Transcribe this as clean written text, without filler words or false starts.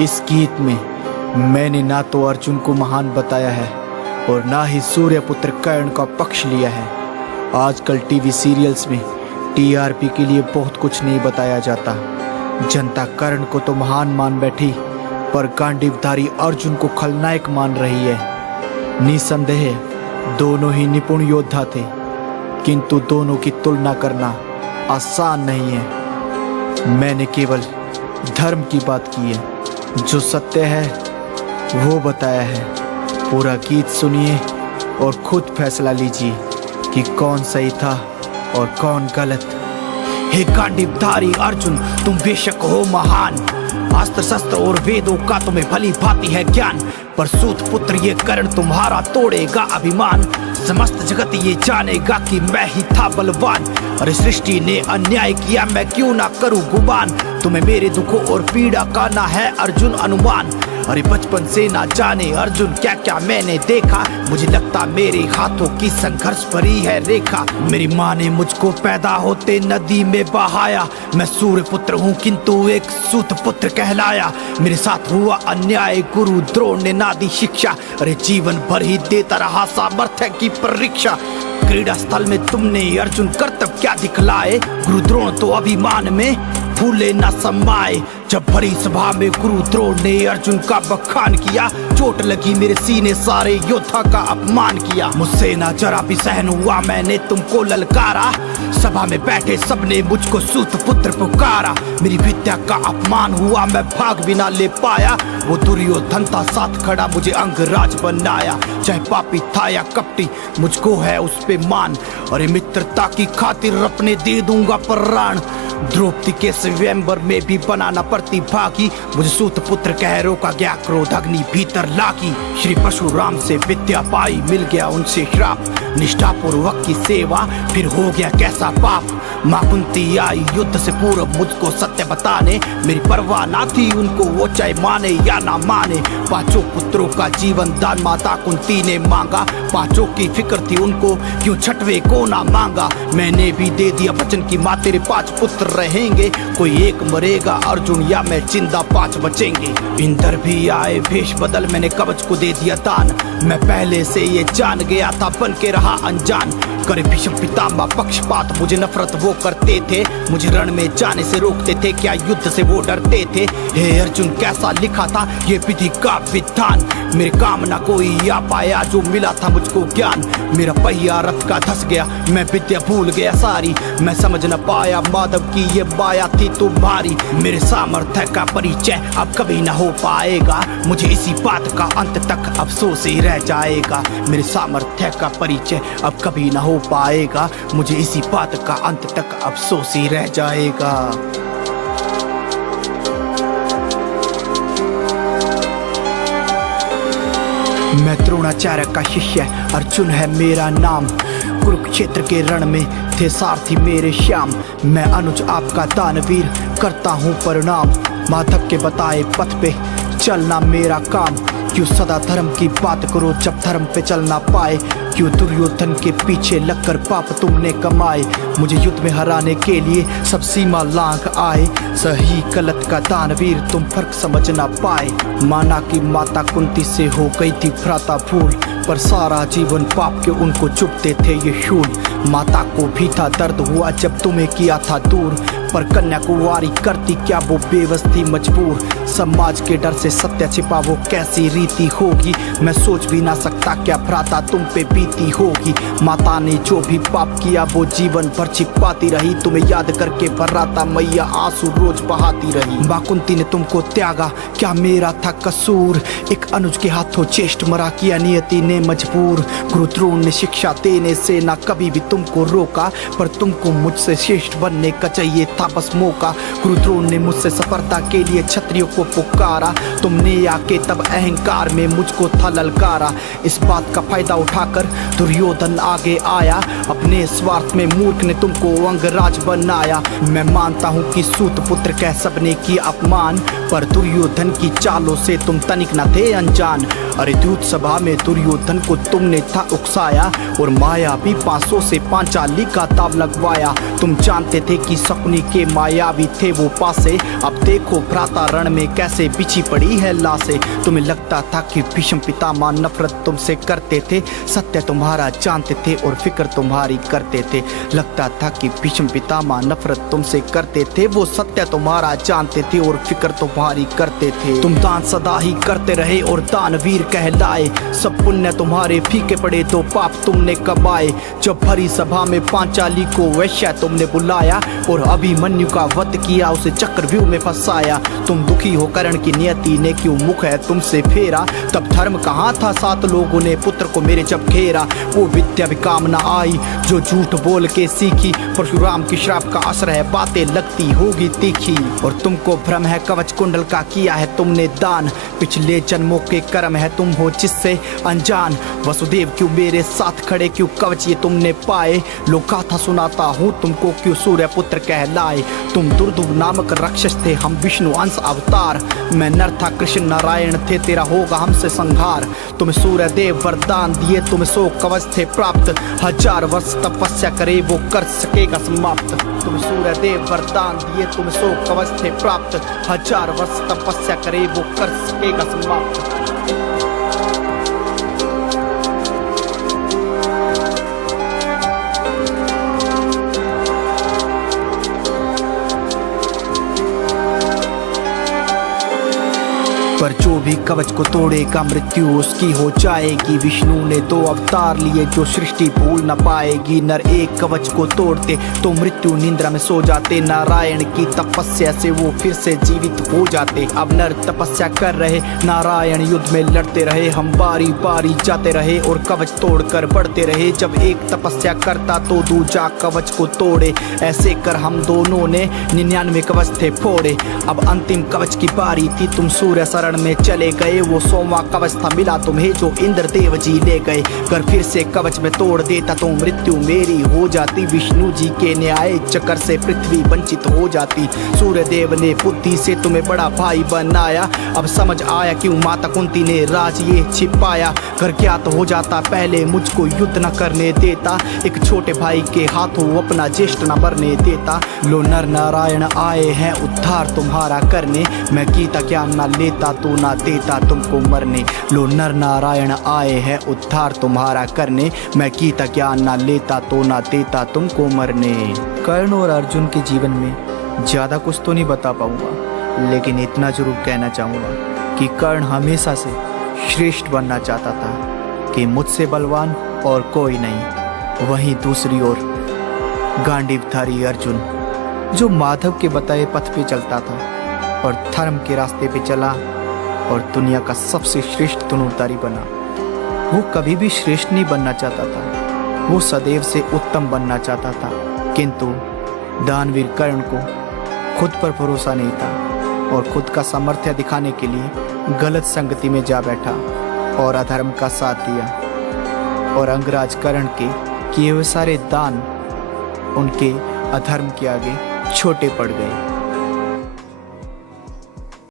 इस गीत में मैंने ना तो अर्जुन को महान बताया है और ना ही सूर्यपुत्र कर्ण का पक्ष लिया है। आजकल टीवी सीरियल्स में टीआरपी के लिए बहुत कुछ नहीं बताया जाता। जनता कर्ण को तो महान मान बैठी, पर गांडीवधारी अर्जुन को खलनायक मान रही है। निसंदेह दोनों ही निपुण योद्धा थे, किंतु दोनों की तुलना करना आसान नहीं है। मैंने केवल धर्म की बात की है, जो सत्य है वो बताया है। पूरा गीत सुनिए और खुद फैसला लीजिए कि कौन सही था और कौन गलत। हे गांडीवधारी अर्जुन, तुम बेशक हो महान, अस्त्र शस्त्र और वेदों का तुम्हें भली भांति है ज्ञान, पर सूत पुत्र ये कर्ण तुम्हारा तोड़ेगा अभिमान। समस्त जगत ये जानेगा कि मैं ही था बलवान। अरे सृष्टि ने अन्याय किया, मैं क्यों ना करूं गुमान। तुम्हें मेरे दुखों और पीड़ा का ना है अर्जुन अनुमान। अरे बचपन से ना जाने अर्जुन क्या क्या मैंने देखा, मुझे लगता मेरे हाथों की संघर्ष भरी है रेखा। मेरी माँ ने मुझको पैदा होते नदी में बहाया, मैं सूर्य पुत्र हूँ किंतु एक सूत पुत्र कहलाया। मेरे साथ हुआ अन्याय, गुरु द्रोण ने ना दी शिक्षा, अरे जीवन भर ही देता रहा सामर्थ्य की परीक्षा। क्रीड़ा स्थल में तुमने अर्जुन कर्तव्य क्या दिखलाए, गुरु द्रोण तो अभिमान में फूले न समाए। जब भरी सभा में गुरु द्रोण ने अर्जुन का बखान किया, चोट लगी मेरे सीने, सारे योद्धा का अपमान किया। मुझसे ना जरा भी सहन हुआ, मैंने तुमको ललकारा, सभा में बैठे सबने मुझको सूत पुत्र पुकारा। मेरी विद्या का अपमान हुआ, मैं भाग भी ना ले पाया, वो दुर्योधन था साथ खड़ा मुझे अंगराज बनाया। चाहे पापी था या कपटी, मुझको है उस पे मान, अरे मित्रता की खातिर अपने दे दूंगा प्राण। द्रौपदी के स्वयंवर में भी बनाना पड़ती भागी, मुझे सूत पुत्र कह रोका गया, क्रोध अग्नि भीतर लागी। श्री परशुराम से विद्या पाई, मिल गया उनसे श्राप, निष्ठा पूर्वक की सेवा फिर हो गया कैसा पाप। माँ कुंती आई युद्ध से पूर्व मुझको सत्य बताने, मेरी परवाह ना थी उनको वो चाहे माने या ना माने। पांचों पुत्रों का जीवन दान माता कुंती ने मांगा, पांचों की फिक्र थी उनको क्यों छठवे को ना मांगा। मैंने भी दे दिया वचन की माँ तेरे 5 पुत्र रहेंगे, कोई एक मरेगा अर्जुन या मैं जिंदा 5 बचेंगे। इंद्र भी आए भेष बदल, मैंने कवच को दे दिया दान, मैं पहले से ये जान गया था बन के रहा अनजान। करे भीष्म पितामह पक्षपात, मुझे नफरत वो करते थे, मुझे रण में जाने से रोकते थे, क्या युद्ध से वो डरते थे। हे अर्जुन कैसा लिखा था ये विधि का विधान, मेरे काम ना कोई आ पाया जो मिला था मुझको ज्ञान। मेरा पहिया रथ का धस गया, मैं विद्या भूल गया सारी, मैं समझ न पाया माधव की ये माया थी तुम्हारी। मेरे सामर्थ्य का परिचय अब कभी ना हो पाएगा, मुझे इसी बात का अंत तक अफसोस ही रह जाएगा। मेरे सामर्थ्य का परिचय अब कभी ना हो पाएगा, मुझे इसी बात का अंत तक अफसोस ही रह जाएगा। मैं द्रोणाचार्य का शिष्य, अर्जुन है मेरा नाम, कुरुक्षेत्र के रण में थे सारथी मेरे श्याम। मैं अनुज आपका दानवीर, करता हूँ प्रणाम, माधव के बताए पथ पे चलना मेरा काम। क्यों सदा धर्म की बात करो जब धर्म पे चल ना पाए, क्यों दुर्योधन के पीछे लगकर पाप तुमने कमाए। मुझे युद्ध में हराने के लिए सब सीमा लांघ आए, सही गलत का दानवीर तुम फर्क समझ ना पाए। माना कि माता कुंती से हो गई थी भ्राता भूल, पर सारा जीवन पाप के उनको चुपते थे ये शूल। माता को भी था दर्द हुआ जब तुम्हें किया था दूर, पर कन्या कुंवारी करती क्या वो बेबस थी मजबूर। समाज के डर से सत्य छिपा वो कैसी रीति होगी, मैं सोच भी ना सकता क्या भ्राता तुम पे बीती होगी। माता ने जो भी पाप किया वो जीवन भर छिपाती रही, तुम्हें याद करके भर्राता मैया आंसू रोज बहाती रही। माँ कुंती ने तुमको त्यागा, क्या मेरा था कसूर, एक अनुज के हाथों चेष्ट मरा किया नियति ने मजबूर। गुरु द्रोण ने शिक्षा देने से ना कभी भी तुमको रोका, पर तुमको मुझसे श्रेष्ठ बनने का चाहिए था बस मौका। गुरु द्रोण ने मुझसे सफलता के लिए क्षत्रियों को पुकारा, तुमने आके तब अहंकार में मुझको था ललकारा। इस बात का फायदा उठाकर दुर्योधन आगे आया, अपने स्वार्थ में मूर्ख ने तुमको अंगराज बनाया। मैं मानता हूँ कि सूत पुत्र कह सबने की अपमान, पर दुर्योधन की चालों से तुम तनिक न थे अनजान। अरे दूत सभा में दुर्योधन को तुमने था उकसाया, और माया भी 500 से पांचाली का ताव लगवाया। तुम जानते थे कि शकुनी के मायावी थे वो पासे। अब देखो भ्राता रण में कैसे बिछी पड़ी है लाशें। तुम्हें लगता था कि भीष्म पितामह नफरत तुमसे करते थे, सत्य तुम्हारा जानते थे और फिक्र तुम्हारी करते थे। लगता था कि भीष्म पितामह नफरत तुमसे करते थे, वो सत्य तुम्हारा जानते थे और फिक्र तुम्हारी करते थे। तुम दान सदा ही करते रहे और दानवीर कहलाए, सब पुण्य तुम्हारे फीके पड़े तो पाप तुमने कमाए। जब भरी सभा में पांचाली को वैश्य तुमने बुलाया और अभिमन्यु का वध किया, उसे चक्रव्यूह में फंसाया। तुम दुखी हो कर्ण की नियति ने क्यों मुख है तुमसे फेरा, तब धर्म कहाँ था सात लोगों ने पुत्र को मेरे जब घेरा। वो विद्या भी काम न आई जो झूठ बोल के सीखी, परशुराम की श्राप का असर है बातें लगती होगी तीखी। और तुमको भ्रम है कवच कुंडल का किया है तुमने दान, पिछले जन्मों के कर्म है तुम हो जिससे अनजान। वसुदेव क्यों मेरे साथ खड़े, क्यों कवच ये तुमने पाए, लोक गाथा सुनाता हूँ तुमको क्यों सूर्य पुत्र कहलाए। तुम दुर्दुभ नामक राक्षस थे, हम विष्णु अंश अवतार। मैं नर था कृष्ण नारायण थे, तेरा होगा हमसे संहार। तुम्हें सूर्य देव वरदान दिए, तुम्हें 100 कवच थे प्राप्त। 1000 वर्ष तपस्या करे वो कर सकेगा समाप्त। तुम्हें सूर्य देव वरदान दिए, तुम्हें 100 कवच थे प्राप्त। 1000 वर्ष तपस्या करे वो कर सकेगा समाप्त। पर जो भी कवच को तोड़ेगा मृत्यु उसकी हो जाएगी। विष्णु ने 2 अवतार लिए जो सृष्टि भूल न पाएगी। नर एक कवच को तोड़ते तो मृत्यु निंद्रा में सो जाते, नारायण की तपस्या से वो फिर से जीवित हो जाते। अब नर तपस्या कर रहे, नारायण युद्ध में लड़ते रहे, हम बारी बारी जाते रहे और कवच तोड़कर बढ़ते रहे। जब एक तपस्या करता तो दूजा कवच को तोड़े, ऐसे कर हम दोनों ने 99 कवच थे फोड़े। अब अंतिम कवच की बारी थी, तुम सूर्य शरण में चले गए। वो 100वां कवच था मिला तुम्हें जो इंद्र देव जी ले गए। कर फिर से कवच में तोड़ देता तो मृत्यु मेरी हो जाती। विष्णु जी के न्याय चक्कर से पृथ्वी वंचित हो जाती। सूर्य देव ने बुद्धि से तुम्हें बड़ा भाई बनाया, अब समझ आया क्यों माता कुंती ने राज ये छिपाया। कर ज्ञात हो जाता पहले मुझको युद्ध न करने देता, एक छोटे भाई के हाथों अपना ज्येष्ठ न मरने देता। लो नर नारायण आए हैं उद्धार तुम्हारा करने, मैं गीता ज्ञान न लेता तो ना देता तुमको मरने। लो नर नारायण आए हैं उद्धार तुम्हारा करने, मैं गीता ज्ञान ना लेता तो ना देता तुमको मरने। कर्ण और अर्जुन के जीवन में ज्यादा कुछ तो नहीं बता पाऊंगा, लेकिन इतना जरूर कहना चाहूंगा कि कर्ण हमेशा से श्रेष्ठ बनना चाहता था कि मुझसे बलवान और कोई नहीं। वहीं दूसरी ओर गांडीवधारी अर्जुन जो माधव के बताए पथ पे चलता था और धर्म के रास्ते पे चला और दुनिया का सबसे श्रेष्ठ धनुर्धारी बना। वो कभी भी श्रेष्ठ नहीं बनना चाहता था, वो सदैव से उत्तम बनना चाहता था। किंतु दानवीर कर्ण को खुद पर भरोसा नहीं था और खुद का सामर्थ्य दिखाने के लिए गलत संगति में जा बैठा और अधर्म का साथ दिया। और अंगराज कर्ण के किए हुए सारे दान उनके अधर्म के आगे छोटे पड़ गए।